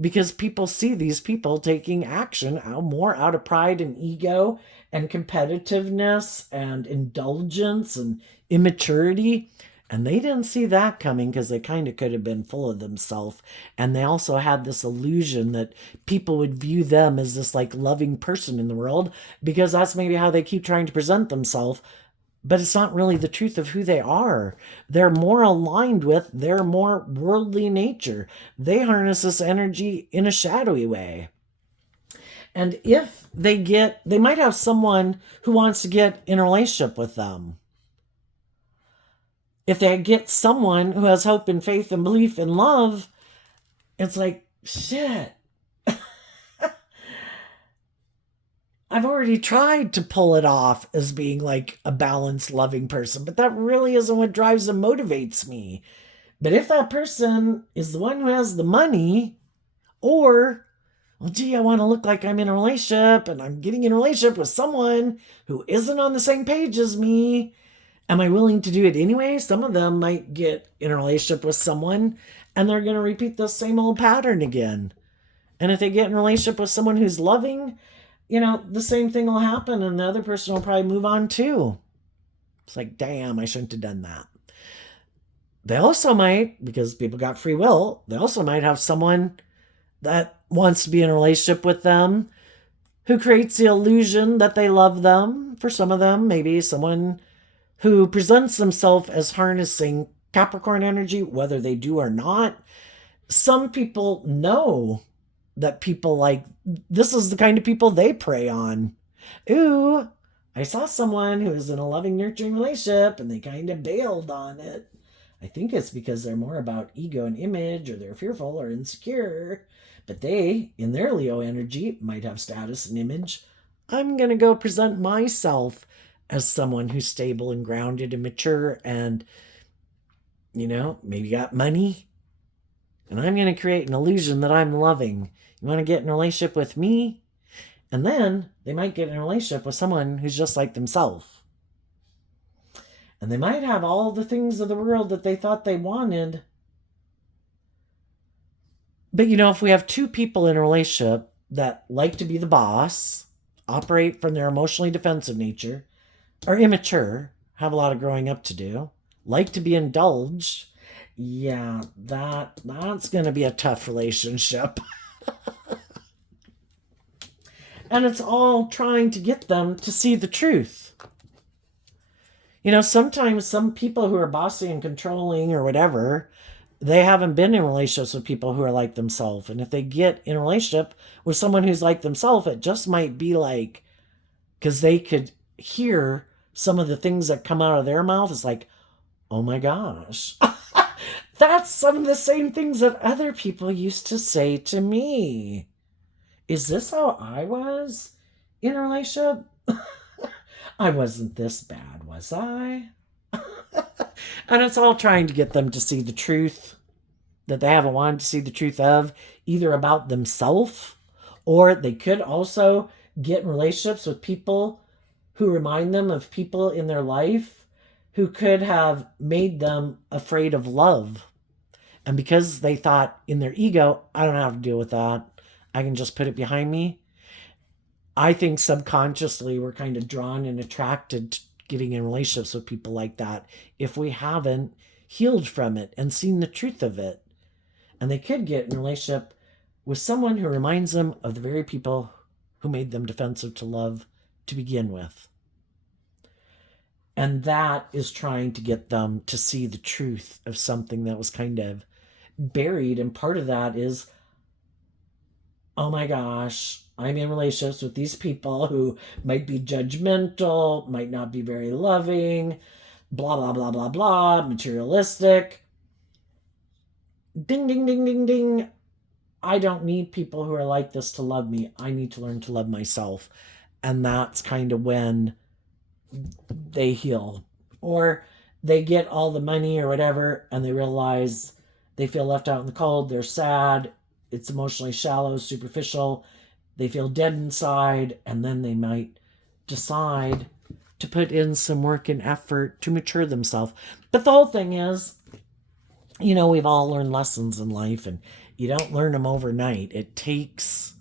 because people see these people taking action more out of pride and ego and competitiveness and indulgence and immaturity. And they didn't see that coming because they kind of could have been full of themselves. And they also had this illusion that people would view them as this like loving person in the world, because that's maybe how they keep trying to present themselves. But it's not really the truth of who they are. They're more aligned with their more worldly nature. They harness this energy in a shadowy way. And if they might have someone who wants to get in a relationship with them. If they get someone who has hope and faith and belief and love, it's like, shit. I've already tried to pull it off as being like a balanced, loving person, but that really isn't what drives and motivates me. But if that person is the one who has the money, or, well, gee, I want to look like I'm in a relationship and I'm getting in a relationship with someone who isn't on the same page as me, am I willing to do it anyway? Some of them might get in a relationship with someone and they're going to repeat the same old pattern again. And if they get in a relationship with someone who's loving, the same thing will happen and the other person will probably move on too. It's like, damn, I shouldn't have done that. They also might, because people got free will, they also might have someone that wants to be in a relationship with them who creates the illusion that they love them. For some of them, maybe someone who presents themselves as harnessing Capricorn energy, whether they do or not. Some people know that people like, this is the kind of people they prey on. Ooh, I saw someone who was in a loving, nurturing relationship and they kind of bailed on it. I think it's because they're more about ego and image, or they're fearful or insecure. But they, in their Leo energy, might have status and image. I'm going to go present myself as someone who's stable and grounded and mature and, maybe got money. And I'm going to create an illusion that I'm loving. You want to get in a relationship with me? And then they might get in a relationship with someone who's just like themselves. And they might have all the things of the world that they thought they wanted. But if we have two people in a relationship that like to be the boss, operate from their emotionally defensive nature, are immature, have a lot of growing up to do, like to be indulged, yeah, that's going to be a tough relationship. And it's all trying to get them to see the truth. Sometimes some people who are bossy and controlling or whatever, they haven't been in relationships with people who are like themselves. And if they get in a relationship with someone who's like themselves, it just might be like, because they could hear some of the things that come out of their mouth. It's like, oh my gosh, that's some of the same things that other people used to say to me. Is this how I was in a relationship? I wasn't this bad, was I? And it's all trying to get them to see the truth that they haven't wanted to see the truth of, either about themselves, or they could also get in relationships with people who remind them of people in their life who could have made them afraid of love. And because they thought in their ego, I don't have to deal with that, I can just put it behind me. I think subconsciously we're kind of drawn and attracted to getting in relationships with people like that if we haven't healed from it and seen the truth of it. And they could get in a relationship with someone who reminds them of the very people who made them defensive to love to begin with. And that is trying to get them to see the truth of something that was kind of buried. And part of that is, oh my gosh, I'm in relationships with these people who might be judgmental, might not be very loving, blah, blah, blah, blah, blah, materialistic. Ding, ding, ding, ding, ding. I don't need people who are like this to love me. I need to learn to love myself. And that's kind of when they heal. Or they get all the money or whatever, and they realize they feel left out in the cold. They're sad. It's emotionally shallow, superficial. They feel dead inside, and then they might decide to put in some work and effort to mature themselves. But the whole thing is, we've all learned lessons in life, and you don't learn them overnight. It takes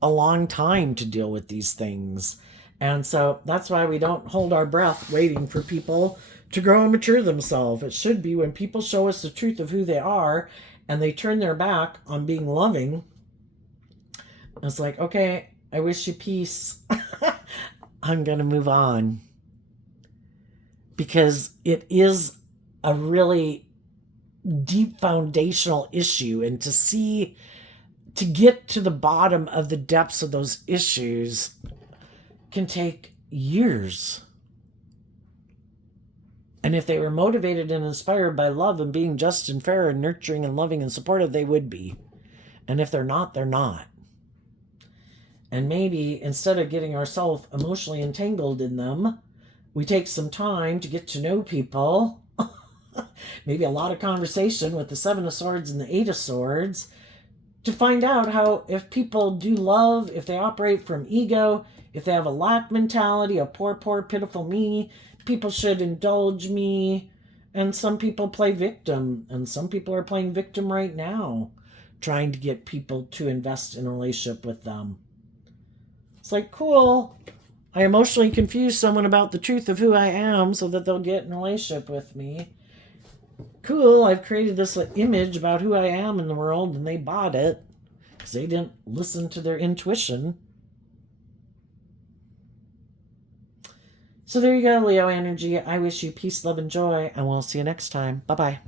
a long time to deal with these things. And so that's why we don't hold our breath waiting for people to grow and mature themselves. It should be when people show us the truth of who they are and they turn their back on being loving. It's like, okay, I wish you peace. I'm going to move on. Because it is a really deep foundational issue. And to get to the bottom of the depths of those issues can take years. And if they were motivated and inspired by love and being just and fair and nurturing and loving and supportive, they would be. And if they're not, they're not. And maybe instead of getting ourselves emotionally entangled in them, we take some time to get to know people. Maybe a lot of conversation with the Seven of Swords and the Eight of Swords to find out how, if people do love, if they operate from ego, if they have a lack mentality, a poor, pitiful me, people should indulge me. And some people play victim, and some people are playing victim right now, trying to get people to invest in a relationship with them. It's like, cool. I emotionally confuse someone about the truth of who I am so that they'll get in a relationship with me. Cool, I've created this image about who I am in the world, and they bought it because they didn't listen to their intuition. So there you go, Leo energy. I wish you peace, love, and joy, and we'll see you next time. Bye-bye.